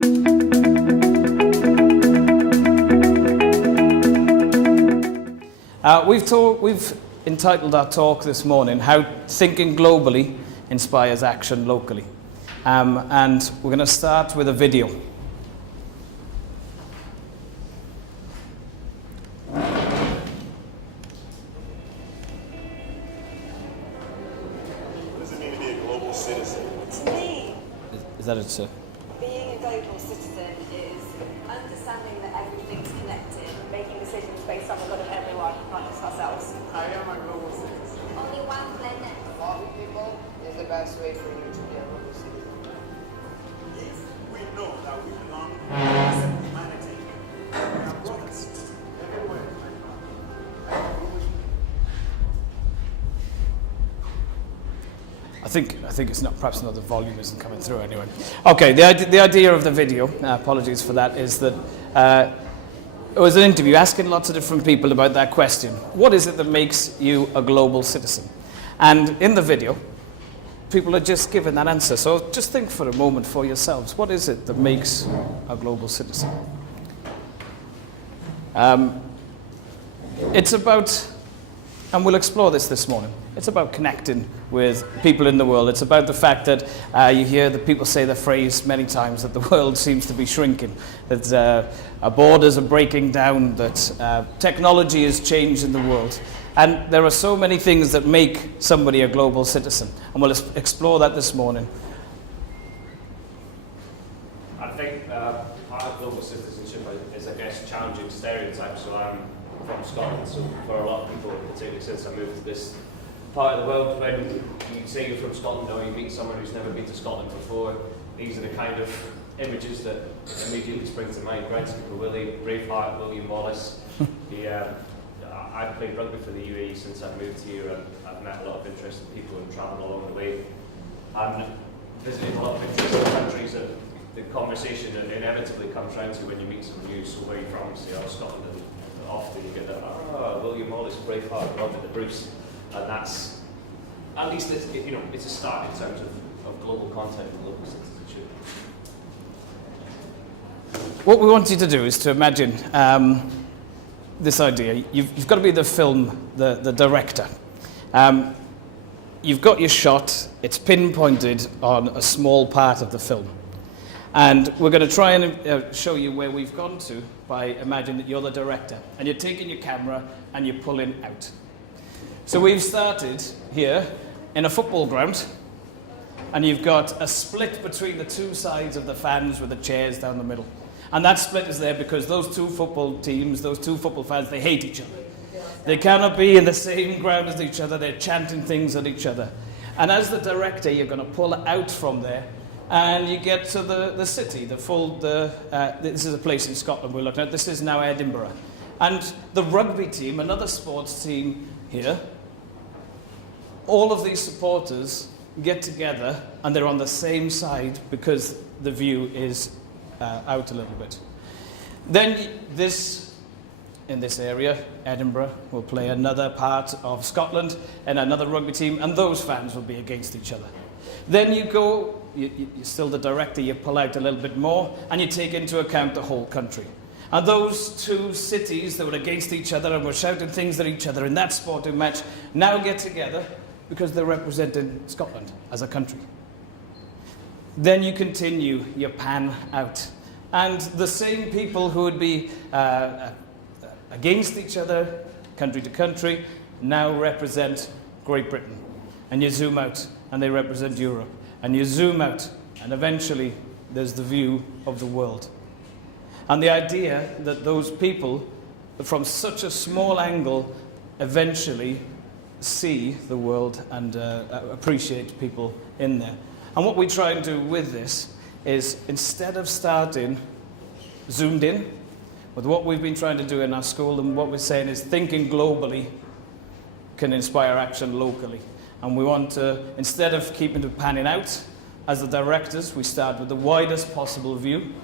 We've entitled our talk this morning, How Thinking Globally Inspires Action Locally. And we're going to start with a video. What does it mean to be a global citizen? To me, Is that it, sir? being a global citizen is understanding that everything's connected, making decisions based on the good of everyone, not just ourselves. I am a global citizen. Only one planet. Loving people is the best way for you to be a global citizen. If we know that we belong as a humanity, we are brothers everywhere. I think it's not, perhaps not, the volume isn't coming through anyway. Okay, the idea of the video, apologies for that, is that it was an interview asking lots of different people about that question. What is it that makes you a global citizen? And in the video, people are just given that answer. So just think for a moment for yourselves. What is it that makes a global citizen? It's about, and we'll explore this morning, it's about connecting with people in the world. It's about the fact that you hear the people say the phrase many times that the world seems to be shrinking, that our borders are breaking down, that technology is changing the world. And there are so many things that make somebody a global citizen. And we'll explore that this morning. I think part of global citizenship is, I guess, challenging stereotypes. So I'm from Scotland, so for a lot of people, particularly since I moved to this part of the world, when you say you're from Scotland or you meet someone who's never been to Scotland before, these are the kind of images that immediately spring to mind. Groundskeeper Willie, Braveheart, William Wallace. I've played rugby for the UAE since I've moved here, and I've met a lot of interesting people and travelled along the way. And visited a lot of interesting countries, and the conversation inevitably comes round to when you meet someone new, so where are you from? You say, oh, Scotland, and often you get that, William Wallace, Braveheart, Robert the Bruce. And that's, at least it's a start in terms of global content and global citizenship. What we want you to do is to imagine this idea. You've got to be the film, the director. You've got your shot, it's pinpointed on a small part of the film. And we're going to try and show you where we've gone to by imagining that you're the director. And you're taking your camera and you're pulling out. So we've started here in a football ground, and you've got a split between the two sides of the fans with the chairs down the middle. And that split is there because those two football teams, those two football fans, they hate each other. They cannot be in the same ground as each other. They're chanting things at each other. And as the director, you're going to pull out from there, and you get to the city, this is a place in Scotland we're looking at. This is now Edinburgh. And the rugby team, another sports team here, all of these supporters get together and they're on the same side because the view is out a little bit. Then in this area, Edinburgh will play another part of Scotland and another rugby team, and those fans will be against each other. Then you go, you're still the director, you pull out a little bit more and you take into account the whole country. And those two cities that were against each other and were shouting things at each other in that sporting match now get together because they're representing Scotland as a country. Then you continue your pan out. And the same people who would be against each other, country to country, now represent Great Britain. And you zoom out, and they represent Europe. And you zoom out, and eventually there's the view of the world. And the idea that those people, from such a small angle, eventually see the world and appreciate people in there. And what we try and do with this is, instead of starting zoomed in with what we've been trying to do in our school, and what we're saying is thinking globally can inspire action locally. And we want to, instead of keeping it panning out, as the directors, we start with the widest possible view.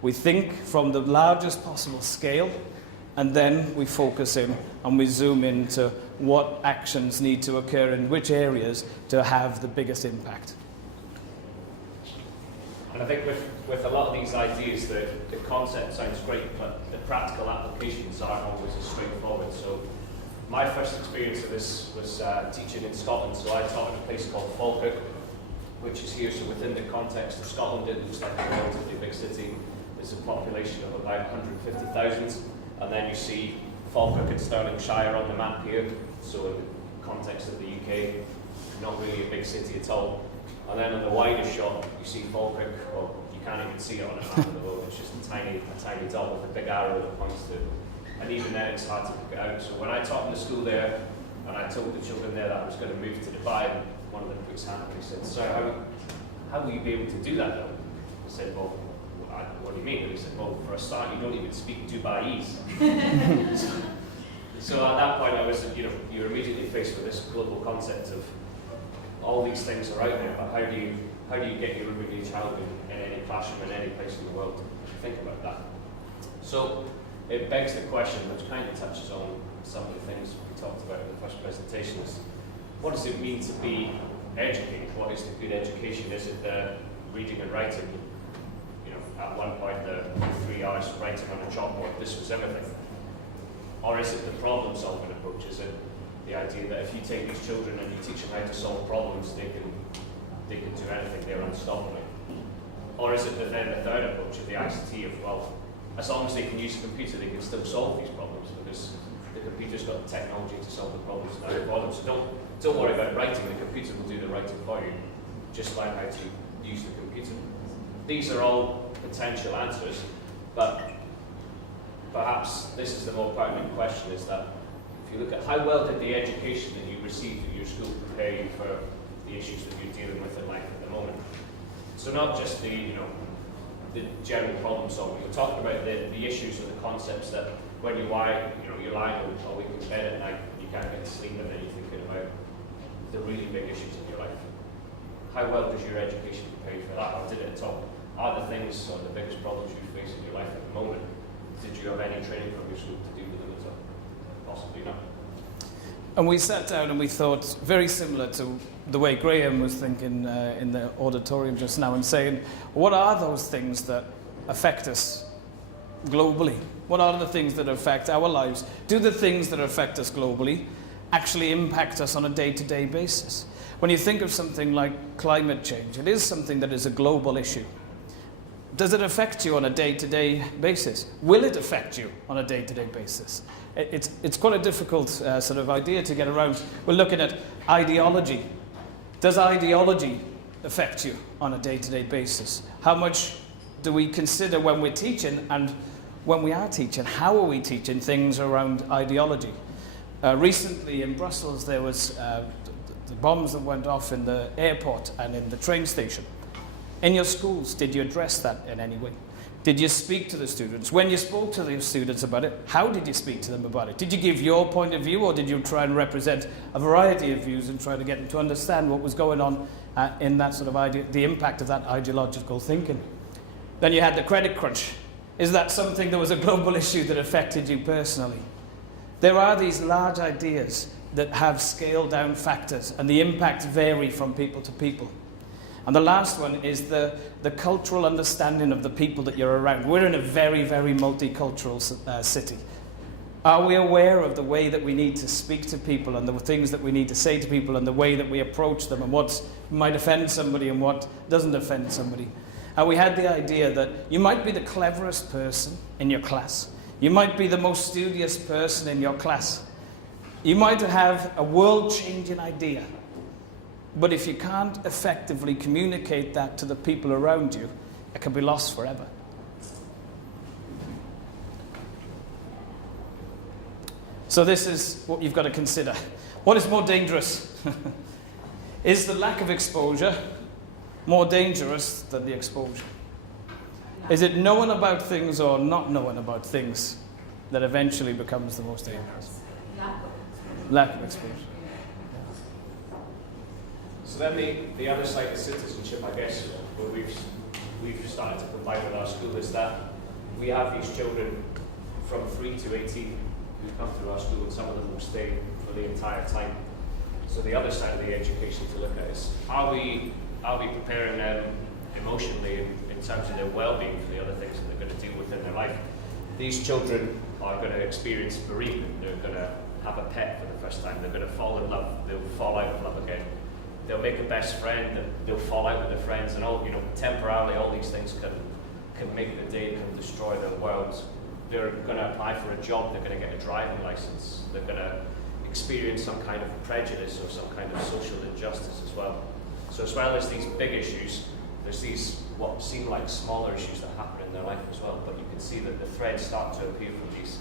We think from the largest possible scale, and then we focus in and we zoom into what actions need to occur in which areas to have the biggest impact. And I think with a lot of these ideas, the concept sounds great, but the practical applications aren't always as straightforward. So my first experience of this was teaching in Scotland. So I taught in a place called Falkirk, which is here. So within the context of Scotland, it looks like a relatively big city. There's a population of about 150,000. And then you see Falkirk and Stirlingshire on the map here. So in the context of the UK, not really a big city at all. And then on the wider shot, you see Falkirk. Well, you can't even see it on a map of the world. It's just a tiny dot with a big arrow that points to. And even then, it's hard to pick it out. So when I taught in the school there, and I told the children there that I was going to move to Dubai, one of them put his hand up and he said, "Sir, how will you be able to do that though?" I said, "Well, what do you mean?" And he said, "Well, for a start, you don't even speak Dubaiese." So at that point, I was, you're immediately faced with this global concept of all these things are out there, but how do you get your everyday child in any classroom in any place in the world to think about that? So it begs the question, which kind of touches on some of the things we talked about in the first presentation, is what does it mean to be educated? What is the good education? Is it the reading and writing? At one point, the 3 hours of writing on a chalkboard, this was everything. Or is it the problem-solving approach? Is it the idea that if you take these children and you teach them how to solve problems, they can do anything, they're unstoppable? Or is it the third approach of the ICT of, well, as long as they can use a computer, they can still solve these problems because the computer's got the technology to solve the problems now for them. So don't worry about writing, the computer will do the writing for you. Just learn how to use the computer. These are all potential answers, but perhaps this is the more pertinent question, is that if you look at how well did the education that you received at your school prepare you for the issues that you're dealing with in life at the moment. So not just the general problem solving. We're talking about the issues and the concepts that when you're lying awake in bed at night, you can't get to sleep, and then you're thinking about the really big issues in your life. How well does your education prepare you for that, or did it at all? Are the things or the biggest problems you face in your life at the moment, did you have any training from your school to deal with them at all? Possibly not. And we sat down and we thought, very similar to the way Graham was thinking in the auditorium just now, and saying, what are those things that affect us globally? What are the things that affect our lives? Do the things that affect us globally actually impact us on a day-to-day basis? When you think of something like climate change, it is something that is a global issue. Does it affect you on a day-to-day basis? Will it affect you on a day-to-day basis? It's quite a difficult sort of idea to get around. We're looking at ideology. Does ideology affect you on a day-to-day basis? How much do we consider when we're teaching, and when we are teaching, how are we teaching things around ideology? Recently in Brussels, there was the bombs that went off in the airport and in the train station. In your schools, did you address that in any way? Did you speak to the students? When you spoke to the students about it, how did you speak to them about it? Did you give your point of view, or did you try and represent a variety of views and try to get them to understand what was going on in that sort of the impact of that ideological thinking? Then you had the credit crunch. Is that something that was a global issue that affected you personally? There are these large ideas that have scaled down factors, and the impacts vary from people to people. And the last one is the cultural understanding of the people that you're around. We're in a very, very multicultural city. Are we aware of the way that we need to speak to people, and the things that we need to say to people, and the way that we approach them, and what might offend somebody and what doesn't offend somebody? And we had the idea that you might be the cleverest person in your class. You might be the most studious person in your class. You might have a world-changing idea. But if you can't effectively communicate that to the people around you, it can be lost forever. So this is what you've got to consider. What is more dangerous? Is the lack of exposure more dangerous than the exposure? Is it knowing about things or not knowing about things that eventually becomes the most dangerous? Lack of exposure. So then the other side of citizenship, I guess, where we've started to combine with our school, is that we have these children from 3 to 18 who come through our school, and some of them will stay for the entire time. So the other side of the education to look at is, are we preparing them emotionally and in terms of their well-being for the other things that they're going to deal with in their life. These children are going to experience bereavement. They're going to have a pet for the first time. They're going to fall in love. They'll fall out of love again. They'll make a best friend, and they'll fall out with their friends, and all, you know, temporarily, all these things can make the day, can destroy their world. They're going to apply for a job. They're going to get a driving license. They're going to experience some kind of prejudice or some kind of social injustice as well. So as well as these big issues, there's these what seem like smaller issues that happen in their life as well. But you can see that the threads start to appear from these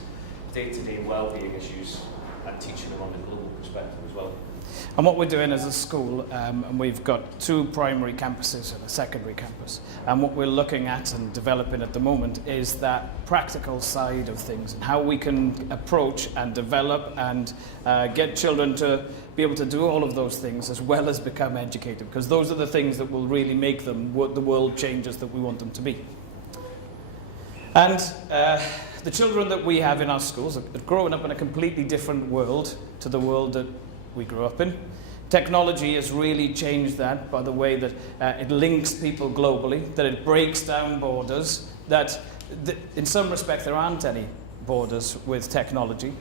day-to-day well-being issues and teaching them on the global perspective as well. And what we're doing as a school, and we've got 2 primary campuses and a secondary campus, and what we're looking at and developing at the moment is that practical side of things and how we can approach and develop and get children to be able to do all of those things as well as become educated, because those are the things that will really make them the world changes that we want them to be. And the children that we have in our schools are growing up in a completely different world to the world that we grew up in. Technology has really changed that by the way that it links people globally, that it breaks down borders, that in some respects there aren't any borders with technology.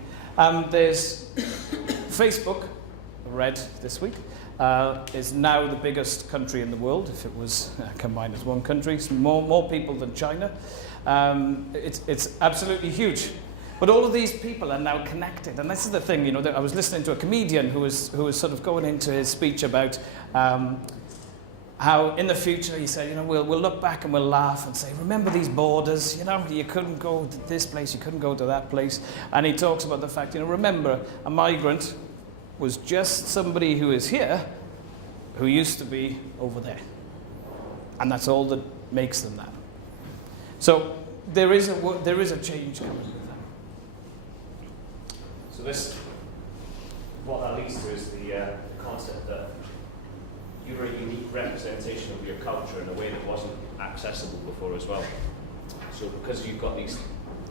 There's Facebook, I read this week, is now the biggest country in the world, if it was combined as one country. It's more people than China. It's absolutely huge. But all of these people are now connected, and this is the thing. You know, I was listening to a comedian who was sort of going into his speech about how in the future he said, you know, we'll look back and we'll laugh and say, remember these borders? You know, you couldn't go to this place, you couldn't go to that place, and he talks about the fact, you know, remember a migrant was just somebody who is here, who used to be over there, and that's all that makes them that. So there is a change coming. So this, what that leads to is the concept that you're a unique representation of your culture in a way that wasn't accessible before as well. So because you've got these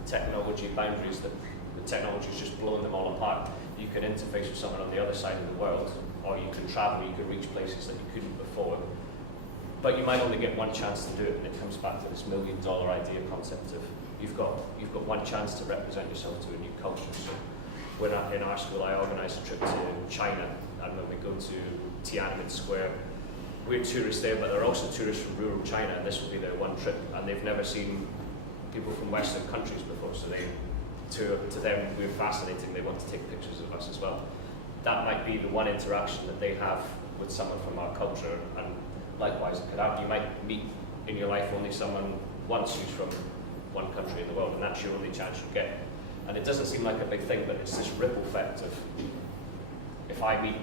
technology boundaries, that the technology's just blown them all apart, you can interface with someone on the other side of the world, or you can travel, you can reach places that you couldn't before. But you might only get one chance to do it, and it comes back to this $1 million idea concept of you've got one chance to represent yourself to a new culture. So when in our school I organised a trip to China, and when we go to Tiananmen Square, we're tourists there, but there are also tourists from rural China, and this will be their one trip, and they've never seen people from Western countries before, so to them we're fascinating, they want to take pictures of us as well. That might be the one interaction that they have with someone from our culture, and likewise it could happen. You might meet in your life only someone once who's from one country in the world, and that's your only chance you get. And it doesn't seem like a big thing, but it's this ripple effect of if I meet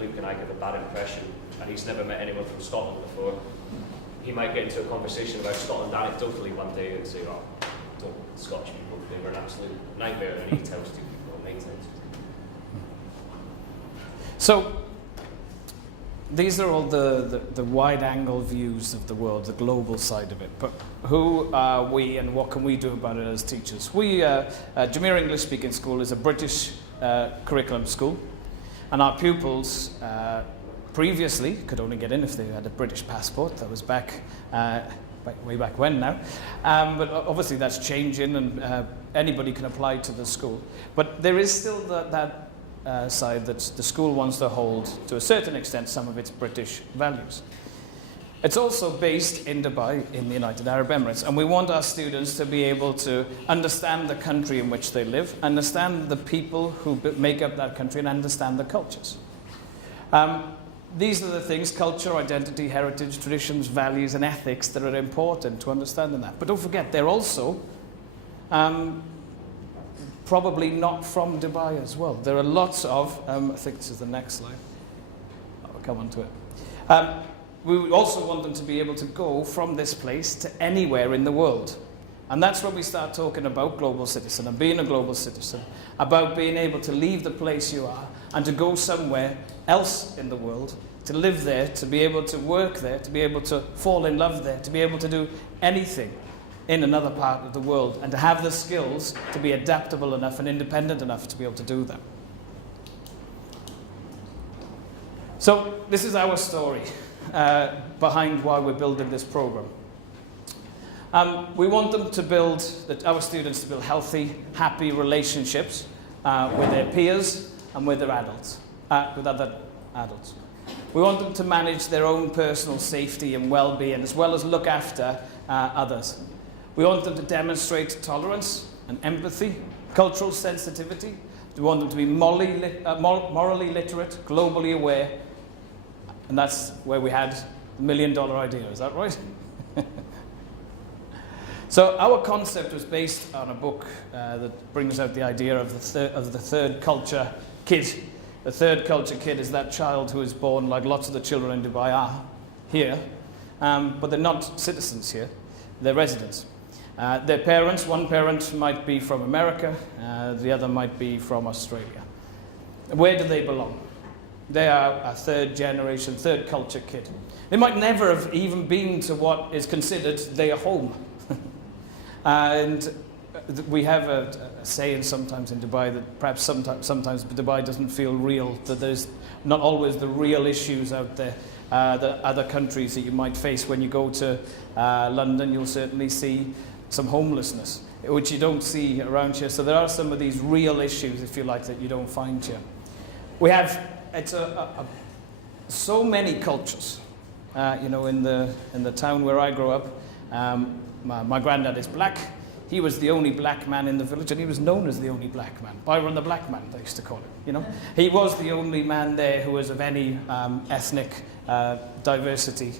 Luke and I give a bad impression, and he's never met anyone from Scotland before, he might get into a conversation about Scotland anecdotally one day and say, oh, don't Scottish people, they were an absolute nightmare, and he tells 2 people and they tell 2 people. So these are all the wide-angle views of the world, the global side of it. But who are we and what can we do about it as teachers? Jumeirah English Speaking School is a British curriculum school, and our pupils previously could only get in if they had a British passport. That was way back when now. But obviously that's changing, and anybody can apply to the school. But there is still that side that the school wants to hold, to a certain extent, some of its British values. It's also based in Dubai, in the United Arab Emirates, and we want our students to be able to understand the country in which they live, understand the people who make up that country, and understand the cultures. These are the things, culture, identity, heritage, traditions, values, and ethics, that are important to understanding that. But don't forget, they're also probably not from Dubai as well. There are lots of, I think this is the next slide. I'll come on to it. We also want them to be able to go from this place to anywhere in the world. And that's when we start talking about global citizen and being a global citizen, about being able to leave the place you are and to go somewhere else in the world, to live there, to be able to work there, to be able to fall in love there, to be able to do anything in another part of the world, and to have the skills to be adaptable enough and independent enough to be able to do that. So this is our story behind why we're building this program. We want them to build, our students to build healthy, happy relationships with their peers and with their adults, with other adults. We want them to manage their own personal safety and well-being, as well as look after others. We want them to demonstrate tolerance and empathy, cultural sensitivity. We want them to be morally literate, globally aware, and that's where we had the $1 million idea. Is that right? So our concept was based on a book that brings out the idea of the third culture kid. The third culture kid is that child who is born, like lots of the children in Dubai are here, but they're not citizens here, they're residents. Their parents, one parent might be from America, the other might be from Australia. Where do they belong? They are a third generation, third culture kid. They might never have even been to what is considered their home. And we have a saying sometimes in Dubai that perhaps sometimes Dubai doesn't feel real, that there's not always the real issues out there. The other countries that you might face when you go to London, you'll certainly see some homelessness, which you don't see around here. So there are some of these real issues, if you like, that you don't find here. We have so many cultures. You know, in the town where I grew up, my granddad is black. He was the only black man in the village, and he was known as the only black man. Byron the Black Man, they used to call him, you know. He was the only man there who was of any ethnic diversity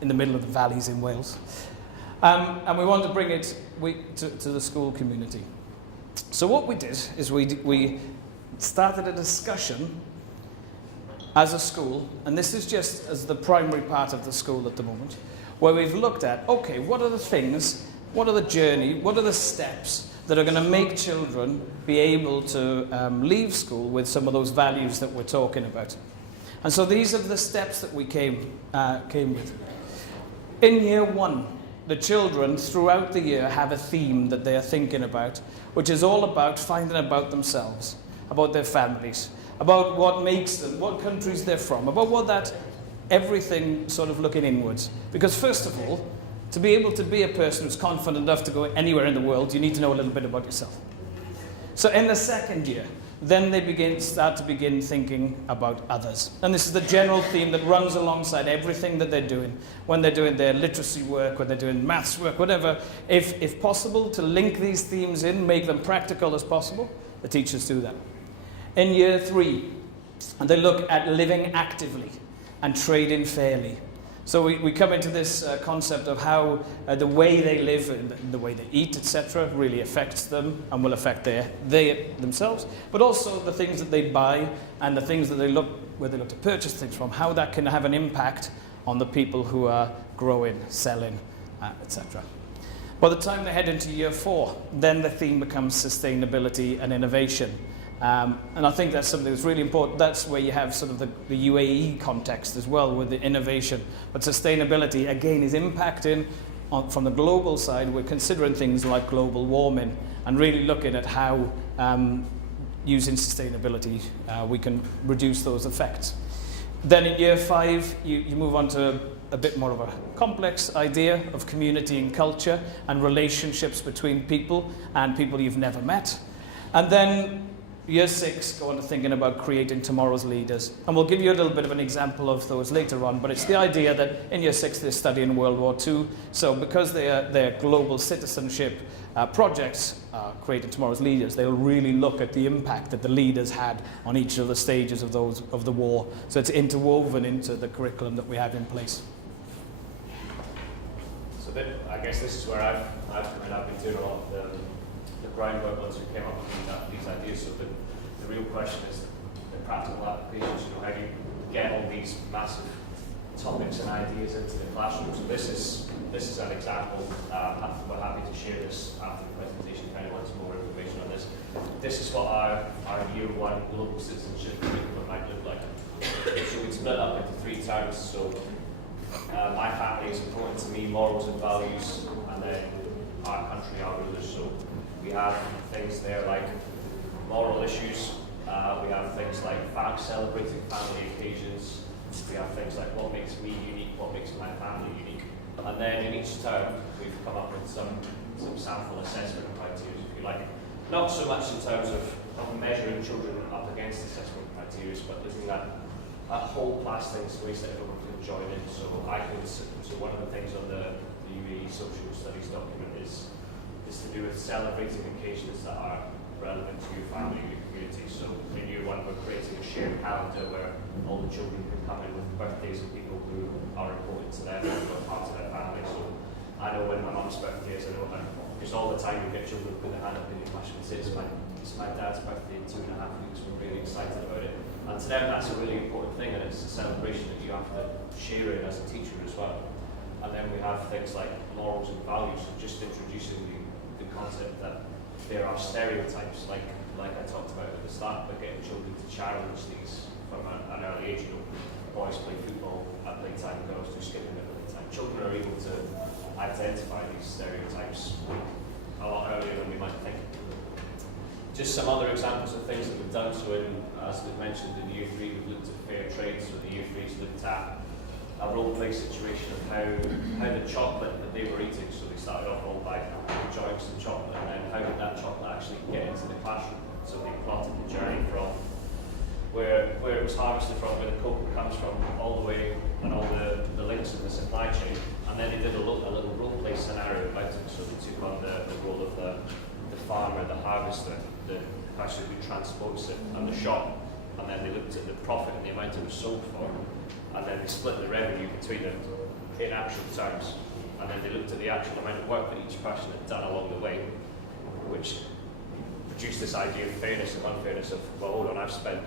in the middle of the valleys in Wales. And we want to bring it to the school community. So what we did is we started a discussion as a school, and this is just as the primary part of the school at the moment, where we've looked at, okay, what are the things, what are the journey, what are the steps that are going to make children be able to leave school with some of those values that we're talking about. And so these are the steps that we came with. In year one, the children throughout the year have a theme that they are thinking about, which is all about finding about themselves, about their families, about what makes them, what countries they're from, about what that, everything sort of looking inwards. Because first of all, to be able to be a person who's confident enough to go anywhere in the world, you need to know a little bit about yourself. So in the second year, then they start to begin thinking about others. And this is the general theme that runs alongside everything that they're doing. When they're doing their literacy work, when they're doing maths work, whatever, if possible, to link these themes in, make them practical as possible, the teachers do that. In year three, and they look at living actively and trading fairly. So we come into this concept of how the way they live and the way they eat, etc., really affects them and will affect themselves, but also the things that they buy and the things that where they look to purchase things from, how that can have an impact on the people who are growing, selling, etc. By the time they head into year four, then the theme becomes sustainability and innovation. And I think that's something that's really important. That's where you have sort of the UAE context as well with the innovation. But sustainability, again, is impacting from the global side. We're considering things like global warming and really looking at how using sustainability we can reduce those effects. Then in year five, you move on to a bit more of a complex idea of community and culture and relationships between people and people you've never met. And then year six, go on to thinking about creating tomorrow's leaders. And we'll give you a little bit of an example of those later on, but it's the idea that in year six they're studying World War II. So because they're global citizenship projects, creating tomorrow's leaders, they'll really look at the impact that the leaders had on each of the stages of the war. So it's interwoven into the curriculum that we have in place. So I guess this is where I've come in. I've been doing a lot of the groundwork once we came up with these ideas. So the real question is the practical applications. You know, how do you get all these massive topics and ideas into the classroom? So this is an example. We're happy to share this after the presentation if anyone wants more information on this. This is what our year one global citizenship curriculum might look like. So we split up into three terms. So my family is important to me, morals and values, and then our country, our rulers. So we have things there like moral issues, we have things like celebrating family occasions, we have things like what makes me unique, what makes my family unique, And then in each term, we've come up with some sample assessment criteria, if you like. Not so much in terms of measuring children up against assessment criteria, but looking at whole class things, ways that everyone can join in. So one of the things on the UAE social studies document is to do with celebrating occasions that are relevant to your family, your community. So in year one, we're creating a shared calendar where all the children can come in with birthdays of people who are important to them and who are part of their family. So I know when my mum's birthday is, because all the time you get children put their hand up in your flash and say, it's my dad's birthday in 2.5 weeks, we're really excited about it. And to them that's a really important thing, and it's a celebration that you have to share it as a teacher as well. And then we have things like morals and values, so just introducing the concept that there are stereotypes, like I talked about at the start, but getting children to challenge these from an early age. Boys play football at playtime, girls do skipping at playtime. Children are able to identify these stereotypes a lot earlier than we might think. Just some other examples of things that we've done. So as we've mentioned, in year 3 we've looked at fair trade, so the year 3's looked at a role-play situation of how the chocolate that they were eating, so they started off all by enjoying some chocolate, and then how did that chocolate actually get into the classroom? So they plotted the journey from where it was harvested from, where the cocoa comes from, all the way, and all the links in the supply chain. And then they did a little role-play scenario about it, so they took on the role of the farmer, the harvester, the person who transports it, and the shop. And then they looked at the profit and the amount it was sold for, and then they split the revenue between them in actual terms. And then they looked at the actual amount of work that each person had done along the way, which produced this idea of fairness and unfairness of, well, hold on, I've spent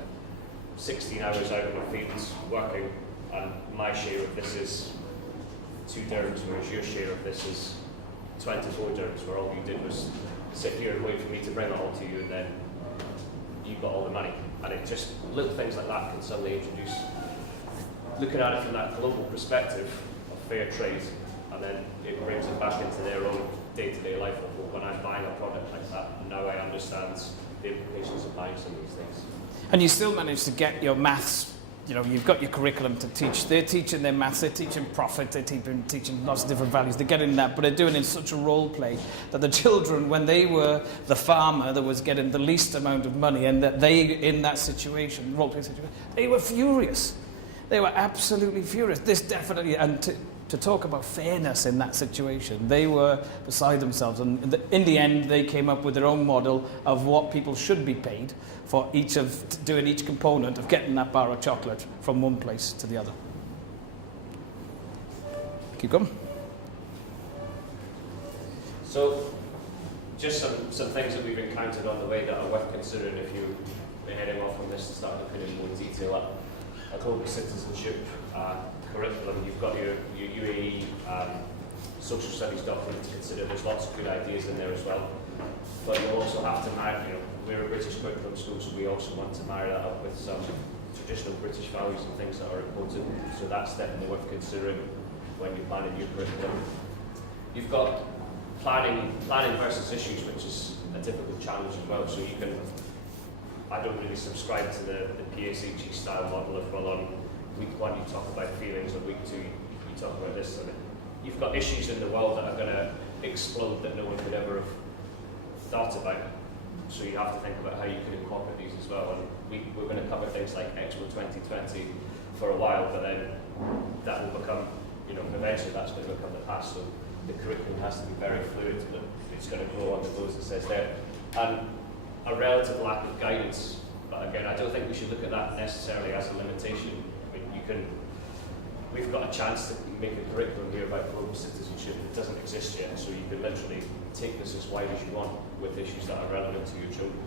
16 hours out in the fields working, and my share of this is 2 dirhams, whereas your share of this is 24 dirhams, where all you did was sit here and wait for me to bring it all to you, and then you got all the money. And it just, little things like that can suddenly introduce, looking at it from that global perspective of fair trade, and then it brings it back into their own day-to-day life of, well, when I'm buying a product like that, now I understand the implications of buying some of these things. And you still manage to get your maths, you've got your curriculum to teach. They're teaching their maths, they're teaching profit, they're teaching lots of different values. They're getting that, but they're doing it in such a role play that the children, when they were the farmer that was getting the least amount of money, and that they, in that situation, role play situation, they were furious. They were absolutely furious. This definitely, and to talk about fairness in that situation, they were beside themselves. And in the end, they came up with their own model of what people should be paid for doing each component of getting that bar of chocolate from one place to the other. Keep going. So, just some things that we've encountered on the way that are worth considering if you're heading off on this and start looking in more detail at a global citizenship curriculum. You've got your UAE social studies document to consider. There's lots of good ideas in there as well. But you'll also have to marry, we're a British curriculum school, so we also want to marry that up with some traditional British values and things that are important. So that's definitely worth considering when you're planning your curriculum. You've got planning versus issues, which is a difficult challenge as well. So I don't really subscribe to the PSHE style model of, well, on week 1 you talk about feelings, on week 2 you talk about this. And you've got issues in the world that are going to explode that no one could ever have thought about. So you have to think about how you can incorporate these as well. And we're going to cover things like Expo 2020 for a while, but then that will become, eventually that's going to become the past. So the curriculum has to be very fluid, and it's going to grow on the those it says there. And a relative lack of guidance, but again, I don't think we should look at that necessarily as a limitation. I mean, we've got a chance to make a curriculum here about global citizenship that doesn't exist yet, so you can literally take this as wide as you want with issues that are relevant to your children.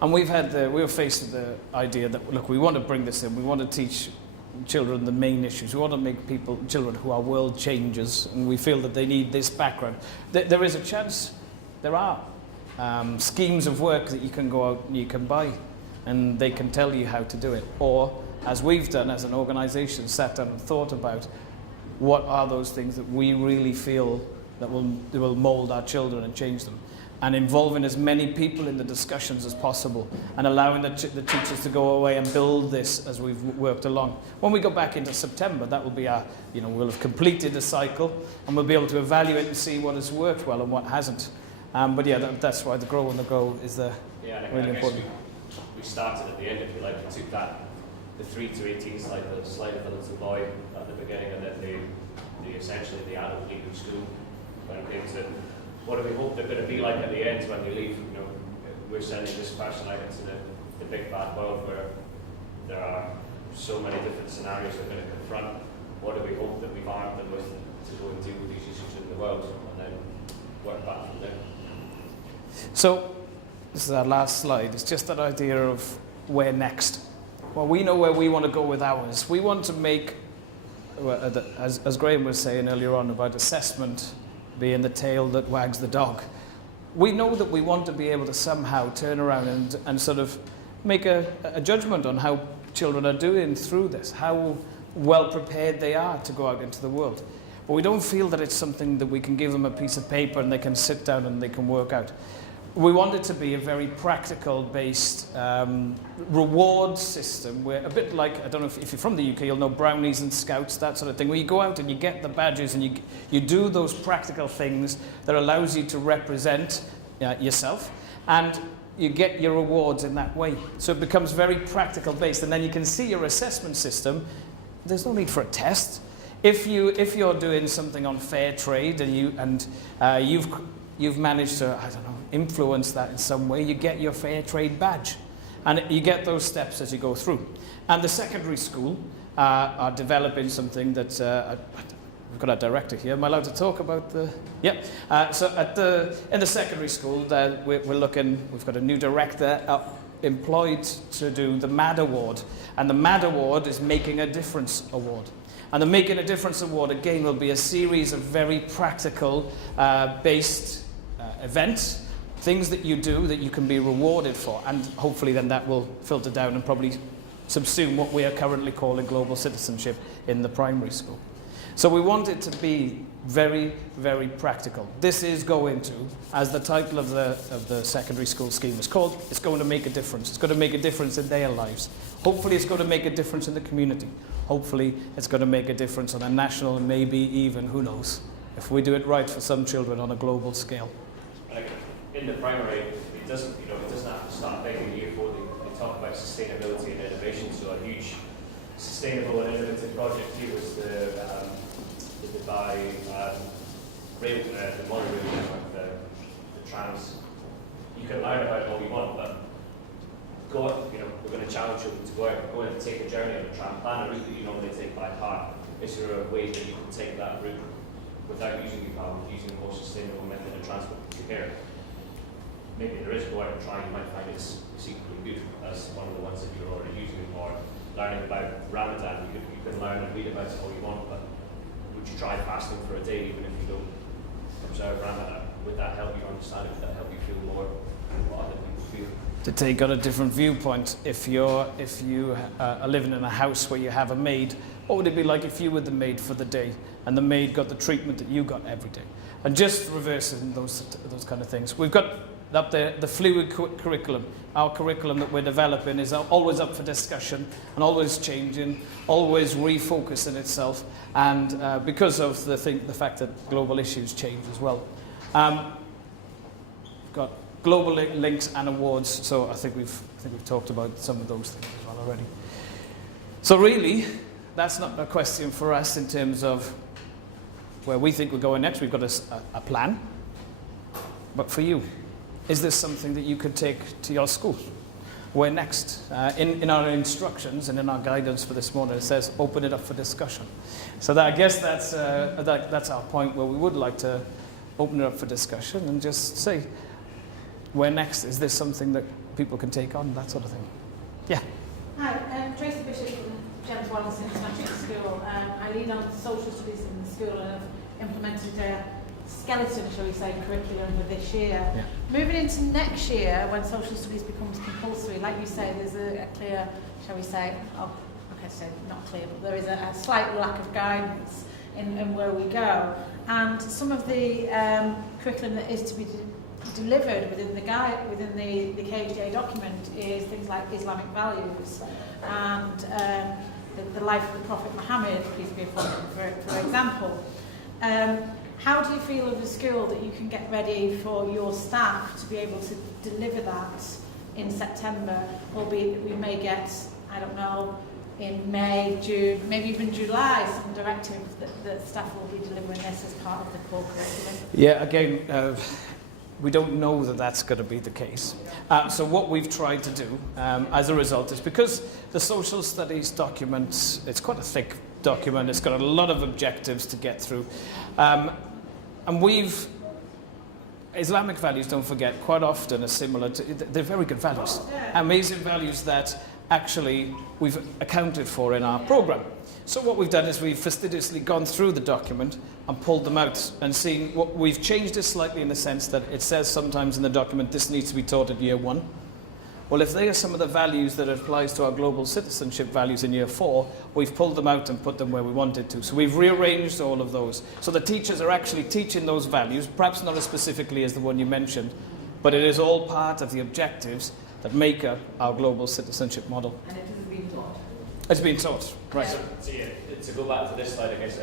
And we were faced with the idea that, look, we want to bring this in, we want to teach children the main issues, we want to make children who are world changers, and we feel that they need this background. There is a chance, there are schemes of work that you can go out and you can buy, and they can tell you how to do it. Or, as we've done as an organisation, sat down and thought about what are those things that we really feel that will mould our children and change them. and involving as many people in the discussions as possible, and allowing the teachers to go away and build this as we've worked along. When we go back into September, that will be our, we'll have completed a cycle, and we'll be able to evaluate and see what has worked well and what hasn't. But yeah, that's why the grow and the go is really important. We started at the end, if you like. We took the 3 to 18 slide of the little boy at the beginning, and then essentially the adult leaving school. When it came to what do we hope they're going to be like at the end when they leave, we're sending this person out into the big bad world where there are so many different scenarios they're going to confront. What do we hope that we've armed them with to go and deal with these issues in the world, and then work back from there. So this is our last slide. It's just that idea of where next. Well, we know where we want to go with ours. We want to make, as Graham was saying earlier on about assessment being the tail that wags the dog. We know that we want to be able to somehow turn around and sort of make a judgment on how children are doing through this, how well prepared they are to go out into the world. But we don't feel that it's something that we can give them a piece of paper and they can sit down and they can work out. We want it to be a very practical-based reward system, where a bit like, I don't know if you're from the UK, you'll know brownies and scouts, that sort of thing, where you go out and you get the badges and you do those practical things that allows you to represent yourself, and you get your rewards in that way. So it becomes very practical-based, and then you can see your assessment system. There's no need for a test. If you're doing something on fair trade and you've managed to, I don't know, influence that in some way, you get your fair trade badge. And you get those steps as you go through. And the secondary school are developing something that, we've got our director here. Am I allowed to talk about the, yeah. So in the secondary school, we're looking, we've got a new director employed to do the MAD Award. And the MAD Award is Making a Difference Award. And the Making a Difference Award, again, will be a series of very practical based events, things that you do that you can be rewarded for, and hopefully then that will filter down and probably subsume what we are currently calling global citizenship in the primary school. So we want it to be very, very practical. This is going to, as the title of the secondary school scheme is called, it's going to make a difference. It's going to make a difference in their lives. Hopefully it's going to make a difference in the community. Hopefully it's going to make a difference on a national and maybe even, who knows, if we do it right for some children on a global scale. In the primary, it doesn't have to start big. In year 4, they talk about sustainability and innovation. So a huge sustainable and innovative project here was the Dubai the monorail network, the trams. You can learn about it all you want, but go out, we're going to challenge you to go out, go and take a journey on a tram, plan a route that you normally take by car. Is there a way that you can take that route without using your car, using a more sustainable method of transport here? Maybe there is, go out and try, you might find it's equally good as one of the ones that you're already using, or learning about Ramadan. You can learn and read about it all you want, but would you try fasting for a day even if you don't observe Ramadan? Would that help you understand it? Would that help you feel more what other people feel? To take on a different viewpoint, if you are living in a house where you have a maid, what would it be like if you were the maid for the day and the maid got the treatment that you got every day? And just reversing those kind of things. We've got up there the fluid curriculum. Our curriculum that we're developing is always up for discussion and always changing, always refocusing itself, and because of the fact that global issues change as well. We've got global links and awards, so I think we've talked about some of those things as well already. So really, that's not a question for us in terms of where we think we're going next. We've got a plan, but for you, is this something that you could take to your school? Where next? In our instructions and in our guidance for this morning, it says open it up for discussion. So I guess that's our point, where we would like to open it up for discussion and just say, where next? Is this something that people can take on? That sort of thing. Yeah. Hi, Tracy Bishop from James Wallace International School. I lead on social studies in the school and have implemented a skeleton, shall we say, curriculum for this year. Yeah. Moving into next year, when social studies becomes compulsory, like you say, there's a clear, shall we say, not clear, but there is a slight lack of guidance in where we go. And some of the curriculum that is to be delivered within the guide, within the KHDA document, is things like Islamic values and the life of the Prophet Muhammad, peace be upon him, for example. How do you feel of a school that you can get ready for your staff to be able to deliver that in September, albeit that we may get, I don't know, in May, June, maybe even July, some directives that staff will be delivering this as part of the core curriculum? Yeah, again, we don't know that that's going to be the case. So what we've tried to do as a result is, because the social studies document, it's quite a thick document, it's got a lot of objectives to get through. And Islamic values, don't forget, quite often are similar to, they're very good values. Amazing values that actually we've accounted for in our program. So what we've done is we've fastidiously gone through the document and pulled them out and seen what we've changed it slightly in the sense that it says sometimes in the document this needs to be taught at year 1. Well, if they are some of the values that applies to our global citizenship values in year 4, we've pulled them out and put them where we wanted to. So we've rearranged all of those. So the teachers are actually teaching those values, perhaps not as specifically as the one you mentioned, but it is all part of the objectives that make up our global citizenship model. And it has been taught? It's been taught, right. So yeah, to go back to this slide, I guess,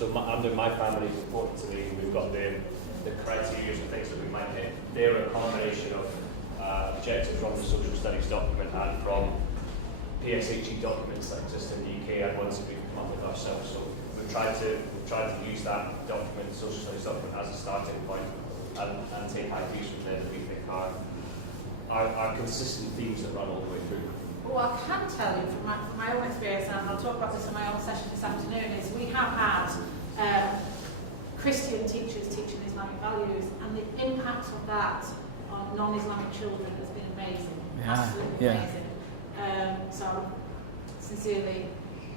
under my family reporting to me, we've got the criteria and things that we might hit. They're a combination of objectives from the social studies document and from PSHE documents that exist in the UK and ones that we've come up with ourselves. So we've tried to use that document, the social studies document, as a starting point and take ideas from there that we think are consistent themes that run all the way through. Well, I can tell you from my own experience, and I'll talk about this in my own session this afternoon, is we have had Christian teachers teaching Islamic values, and the impact of that on non-Islamic children has been amazing, absolutely amazing. So I sincerely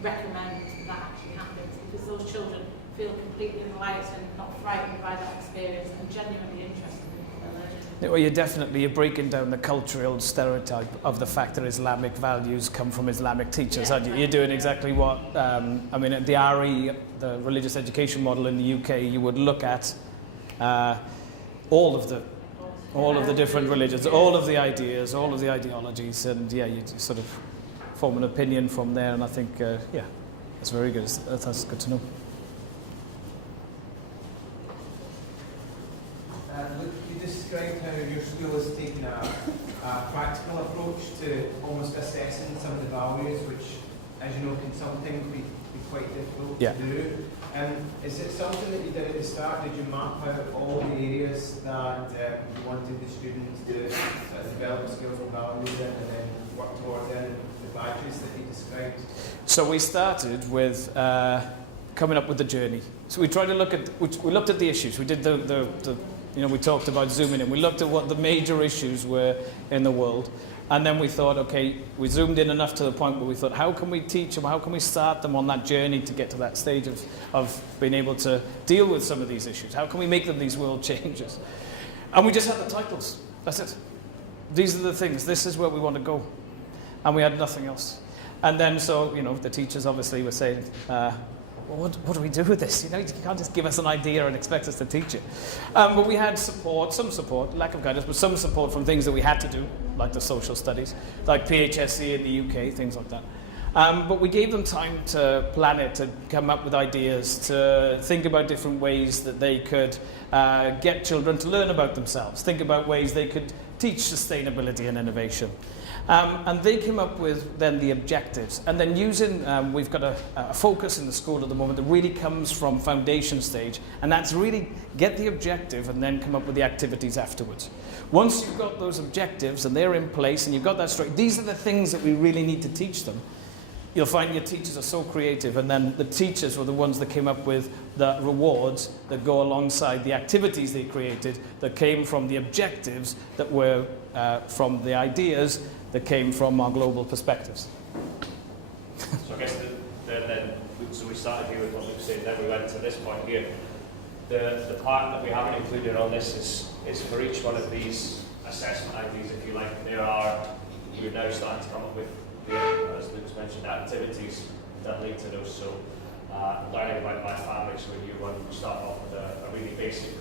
recommend that actually happens, because those children feel completely enlightened, not frightened by that experience, and genuinely interested in what they're learning. Well, you're breaking down the cultural stereotype of the fact that Islamic values come from Islamic teachers, aren't you? You're doing exactly what, I mean, at the RE, the religious education model in the UK, you would look at all of the different religions, all of the ideas, all of the ideologies, and yeah, you sort of form an opinion from there, and I think, yeah, that's very good. That's good to know. Look, you described how your school has taken a practical approach to almost assessing some of the values, which, as you know, can sometimes be quite difficult to do. Is it something that you did at the start? Did you map out all the areas that you wanted the students to develop skills and values in, and then work towards the badges that you described? So we started with coming up with the journey. So we tried to we looked at the issues. We did we talked about zooming in. We looked at what the major issues were in the world. And then we thought, okay, we zoomed in enough to the point where we thought, how can we teach them, how can we start them on that journey to get to that stage of being able to deal with some of these issues? How can we make them these world changes? And we just had the titles. That's it. These are the things. This is where we want to go. And we had nothing else. And then, so, the teachers obviously were saying, what do we do with this? You can't just give us an idea and expect us to teach it. But we had some support, lack of guidance, but some support from things that we had to do, like the social studies, like PHSE in the UK, things like that. But we gave them time to plan it, to come up with ideas, to think about different ways that they could get children to learn about themselves, think about ways they could teach sustainability and innovation. And they came up with then the objectives. And then we've got a focus in the school at the moment that really comes from foundation stage. And that's really get the objective and then come up with the activities afterwards. Once you've got those objectives and they're in place and you've got that straight, these are the things that we really need to teach them. You'll find your teachers are so creative, and then the teachers were the ones that came up with the rewards that go alongside the activities they created that came from the objectives that were from the ideas that came from our global perspectives. So I guess so we started here with what Luke said, then we went to this point here. The part that we haven't included on this is for each one of these assessment ideas, if you like, we're now starting to come up with, as Luke's mentioned, activities that lead to those. So learning about my family, so in year 1 we start off with a really basic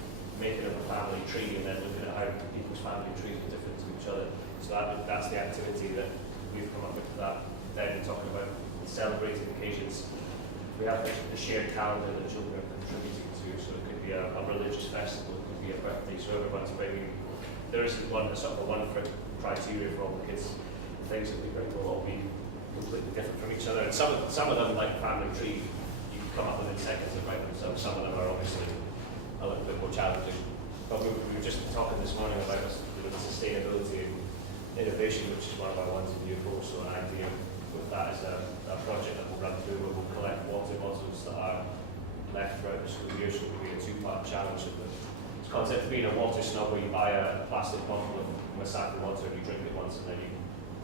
making of a family tree and then looking at how people's family trees are different to each other. So that's the activity that we've come up with for that. Then talking about celebrating occasions, we have the shared calendar that children are contributing to. So it could be a religious festival, it could be a birthday. So everyone's bringing. There isn't one sort of a one criteria for all the kids. The things that we bring will all be completely different from each other. And some of them, like family tree, you can come up within seconds of writing them. Some of them are obviously a little bit more challenging. But we were just talking this morning about the sustainability and innovation, which is one of our ones in year 4. So an idea with that is a project that we'll run through where we'll collect water bottles that are left throughout the school year. So it will be a 2-part challenge. The concept of being a water snob, where you buy a plastic bottle of Masaki water and you drink it once and then you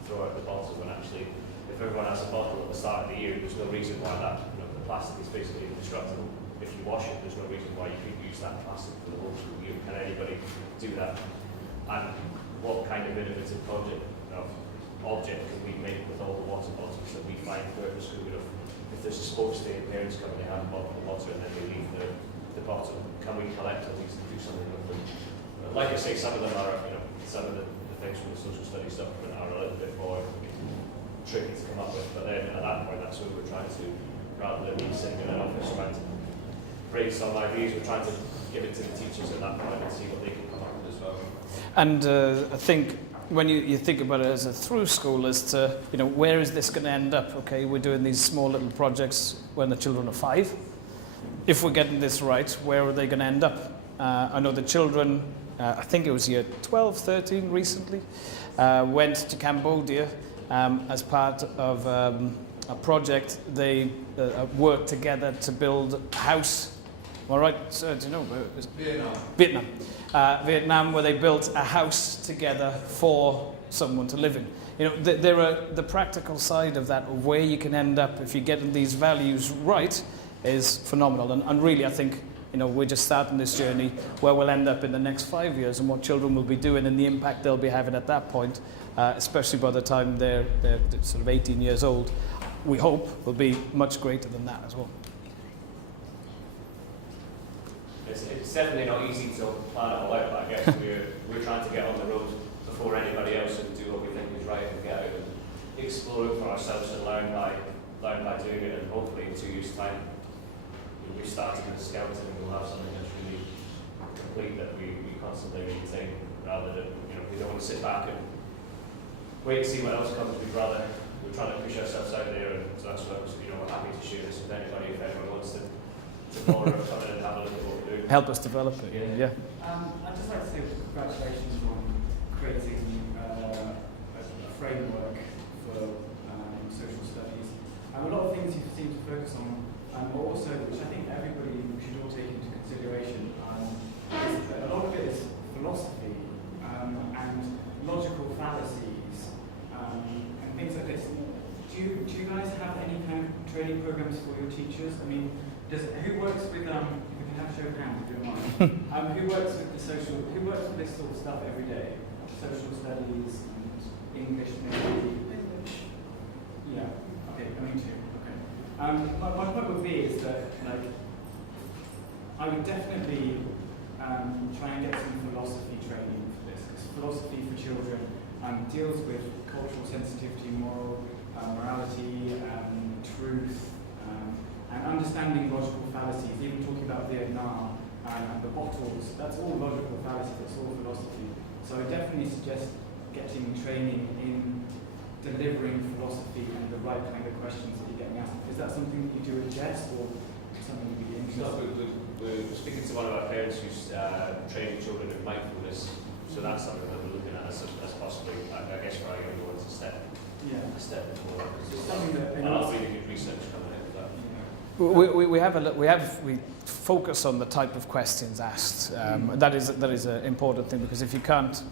throw out the bottle, when actually if everyone has a bottle at the start of the year, there's no reason why the plastic is basically indestructible. If you wash it, there's no reason why you couldn't use that plastic for the whole school year. Can anybody do that? And what kind of innovative object can we make with all the water bottles that we find throughout the school? If there's a sports day and parents come and they have a bottle of water and then they leave the bottle, can we collect all these and do something with them? Like I say, some of them are, some of the things from the social studies document are a little bit more tricky to come up with, but then at that point that's what we're trying to, rather than me sitting in an office trying to brainstorm ideas, we're trying to give it to the teachers at that point and see what they can come up with as well. And I think when you think about it as a through school, as to where is this going to end up? Okay, we're doing these small little projects when the children are 5. If we're getting this right, where are they going to end up? I know the children, I think it was year 12, 13 recently, went to Cambodia as part of a project. They worked together to build a house. All right, so do you know? Vietnam. Vietnam, where they built a house together for someone to live in. There are the practical side of that, of where you can end up if you're getting these values right, is phenomenal. And really, I think we're just starting this journey where we'll end up in the next 5 years, and what children will be doing and the impact they'll be having at that point, especially by the time they're sort of 18 years old, we hope will be much greater than that as well. It's definitely not easy to plan it all out, but I guess we're trying to get on the road before anybody else and do what we think is right and get out and explore it for ourselves and learn by doing it, and hopefully in 2 years' time we started with a skeleton and we'll have something that's really complete that we constantly maintain, rather than we don't want to sit back and wait and see what else comes. We're trying to push ourselves out there, and so that's what we're happy to share this with anybody if anyone wants to borrow or come in and have a look at what we're doing. Help us develop it. Yeah. I'd just like to say congratulations on creating a framework for social studies. A lot of things you seem to focus on, but also, which I think everybody should all take into consideration, is that a lot of it is philosophy and logical fallacies and things like this. Do you guys have any kind of training programs for your teachers? I mean, who works with, if we can have a show of hands, if you don't mind, who works with this sort of stuff every day? Social studies and English maybe? English. Yeah, okay, I mean too, okay. My point would be is that, I would definitely try and get some philosophy training for this, because philosophy for children deals with cultural sensitivity, morality, truth, and understanding logical fallacies, even talking about Vietnam and the bottles, that's all logical fallacies, that's all philosophy. So I definitely suggest getting training in delivering philosophy and the right kind of questions that you're getting asked. Is that something that you do at Jess, or something you'd be interested in? We're speaking to one of our parents who's training children in mindfulness, so that's something that we're looking at as possibly, I guess, for our younger ones, a step before. It's something that a lot of really good research coming out of that. We focus on the type of questions asked. That is an important thing, because if you can't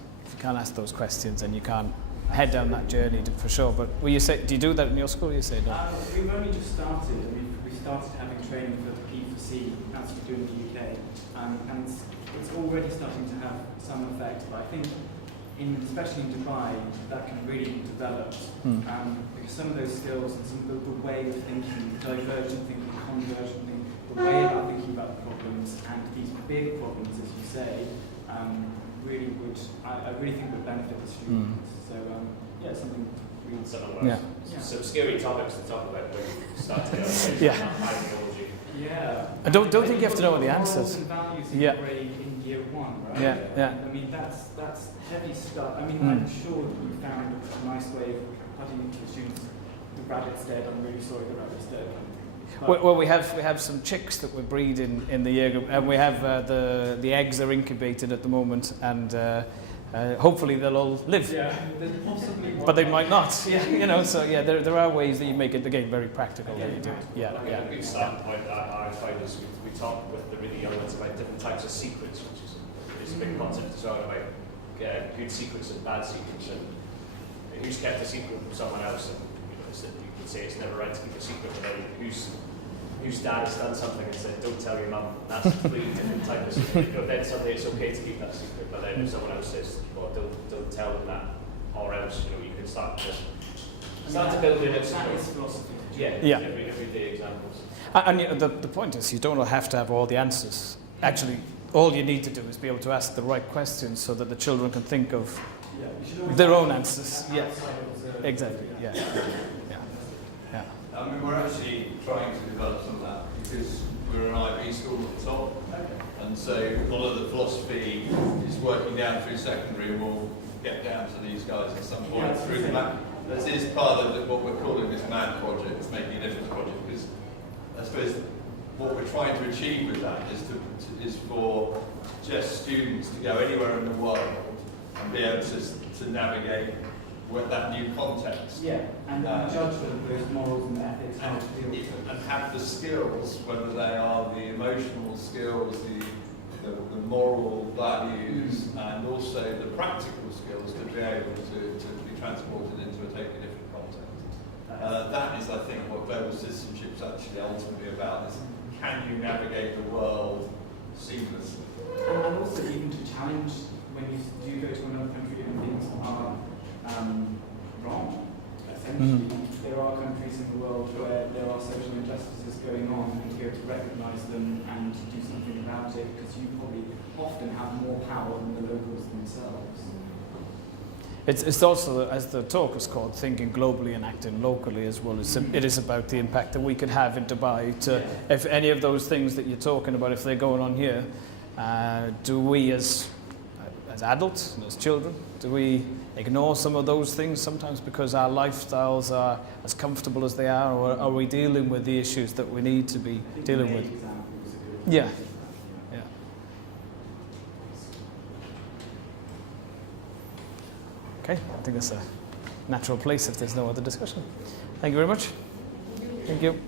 ask those questions, then you can't head down that journey for sure. But do you do that in your school? You say no. We've only just started. I mean, we started having training for the P4C, as we do in the UK, and it's already starting to have some effect. But I think, especially in Dubai, that can really be developed, because some of those skills and some of the way of thinking, divergent thinking, convergent thinking, the way about thinking about the problems and these big problems, as you say, really would, I really think would benefit the students. So yeah, something really. Some scary topics to talk about when you start to get ideology. Yeah. I don't think you have to know the answers. Values Yeah. in year one, right? Yeah. I mean, that's heavy stuff. I mean, I'm sure that you found a nice way of putting into the students, the rabbit's dead, I'm really sorry the rabbit's dead. Well, we have some chicks that we breed in the year group, and we have the eggs are incubated at the moment, and hopefully they'll all live. Yeah, possibly. But they might not. Yeah, you know. So yeah, there are ways that you make it again very practical. That you do. Yeah. A good starting point that I find is we talk with the really young ones about different types of secrets, which is a big concept as well, about good secrets and bad secrets, and who's kept a secret from someone else, and you could say it's never right to keep a secret, but then whose dad has done something and said, don't tell your mum, that's a completely different type of secret. You know, then suddenly it's okay to keep that secret, but then if someone else says, well, don't tell them that, or else, you know, you can start to build in it. That is philosophy. Yeah. Everyday examples. And the point is, you don't have to have all the answers. Actually, all you need to do is be able to ask the right questions so that the children can think of their own answers. Yeah, exactly. Yeah. I mean, we're actually trying to develop some of that because we're an IB school at the top, and so a lot of the philosophy is working down through secondary, and we'll get down to these guys at some point through that. This is part of what we're calling this MAD project, this Making a Difference project, because I suppose what we're trying to achieve with that is for just students to go anywhere in the world and be able to navigate with that new context. Yeah, and judge those morals and ethics, how to deal with it. And have the skills, whether they are the emotional skills, the moral values, and also the practical skills to be able to be transported into a totally different context. That is, I think, what global citizenship is actually ultimately about, is can you navigate the world seamlessly? And also even to challenge when you do go to another country and things are wrong, essentially. There are countries in the world where there are social injustices going on, and you have to recognise them and do something about it, because you probably often have more power than the locals themselves. It's also, as the talk is called, thinking globally and acting locally as well. It is about the impact that we could have in Dubai. If any of those things that you're talking about, if they're going on here, do we as adults and as children, do we ignore some of those things sometimes because our lifestyles are as comfortable as they are, or are we dealing with the issues that we need to be dealing with? Yeah. Okay, I think that's a natural place if there's no other discussion. Thank you very much. Thank you.